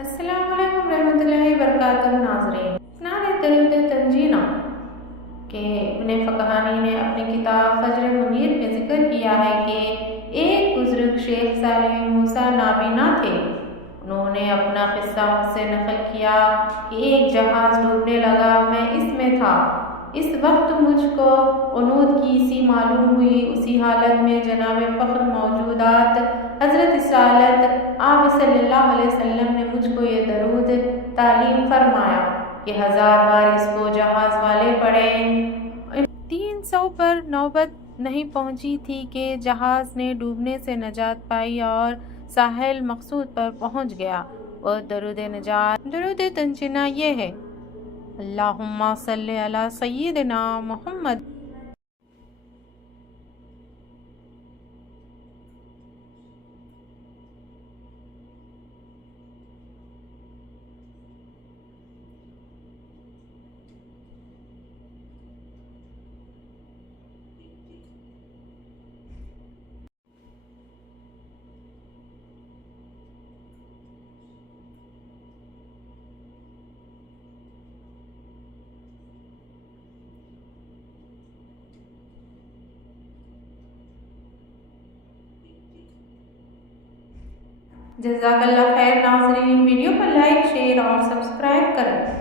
السلام علیکم ورحمۃ اللہ وبرکاتہ ناظرین، اسناد درود تنجینہ کہ ابن فقہانی نے اپنی کتاب فجر منیر میں ذکر کیا ہے کہ ایک بزرگ شیخ صالح موسیٰ نابینا تھے۔ انہوں نے اپنا قصہ مجھ سے نقل کیا کہ ایک جہاز ڈوبنے لگا، میں اس میں تھا۔ اس وقت مجھ کو قنوت کی سی معلوم ہوئی۔ اسی حالت میں جناب فخر موجودات حضرت رسالت آپ صلی اللہ علیہ وسلم نے مجھ کو یہ درود تعلیم فرمایا کہ 1000 بار اس کو جہاز والے پڑھیں۔ 300 پر نوبت نہیں پہنچی تھی کہ جہاز نے ڈوبنے سے نجات پائی اور ساحل مقصود پر پہنچ گیا۔ وہ درود نجات، درود تنجینہ یہ ہے: اللہم صلی علی سیدنا محمد۔ جزاک اللہ خیر ناظرین، ویڈیو کو لائک، شیئر اور سبسکرائب کریں۔